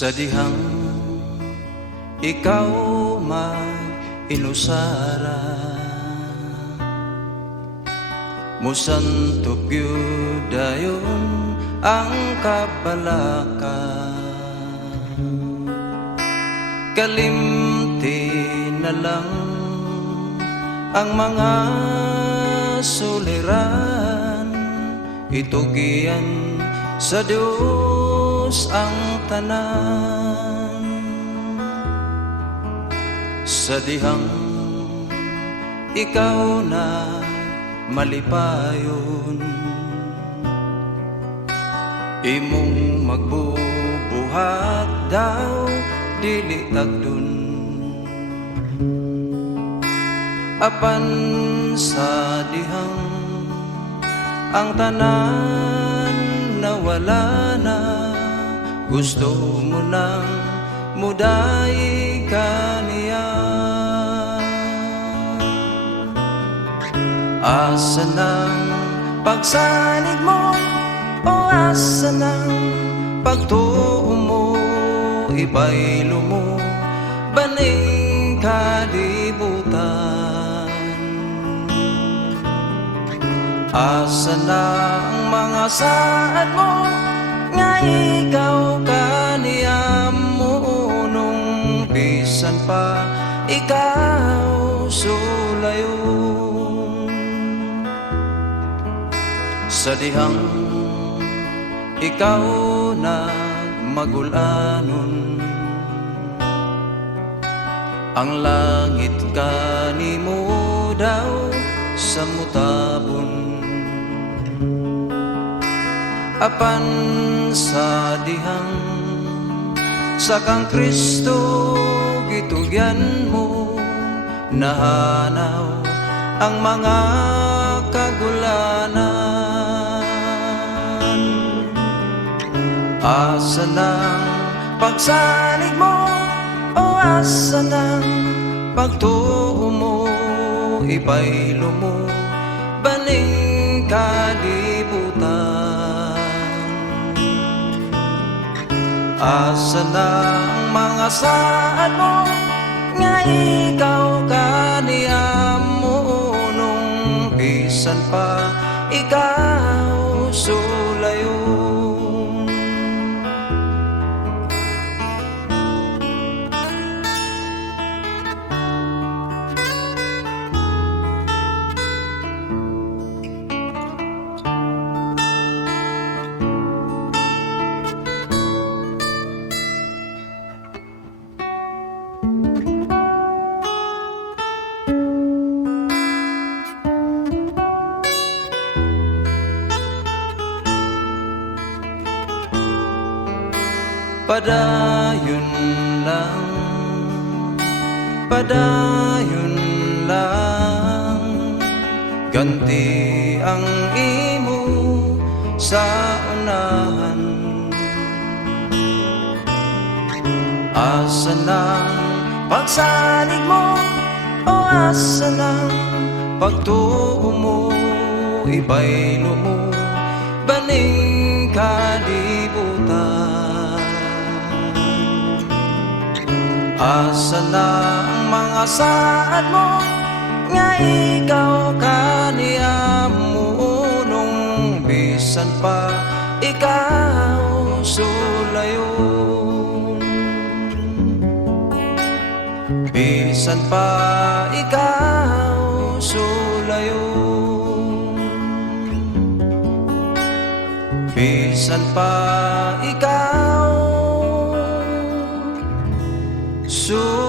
Sa dihang ikaw mag-inusara, musantog yun dayon ang kapalaka. Kalimti na lang ang mga suliran, itugian sa Diyos ang tanan. Sa dihang ikaw na malipayon, imong magbubuhat daw dili tagdun. Apan sa dihang ang tanan nawala na, gusto mo nang muday ka niya. Asa ng pagsanig mo, o asa ng pagtuo mo, ibaylo mo baning kalibutan. Asa na ang mga saad mo, nga ikaw kaniyam mo, nung bisan pa ikaw sulayon. Sa dihang ikaw na magulanon, ang langit kanimo daw sa mutabon. Apan sa dihang sa kang Kristo gitugyan mo, nahanaw ang mga kagulanan. Asa ng pagsalig mo, o asa ng pagtuo mo, ibaylo mo baning kalibutan. Asa na ang mga saad mo, nga ikaw kaniyam mo, nung bisan pa ikaw sulayon. Padayon lang, padayon lang, ganti ang imo sa unahan. Asa ng pagsalig mo, o asa ng pagtuo mo, ibaylo mo baning kalibutan. Asa na ang mga saad mo, nga ikaw kaniyam mo, nung bisan pa ikaw sulayon. Bisan pa ikaw sulayon. Bisan pa ikaw sulayon.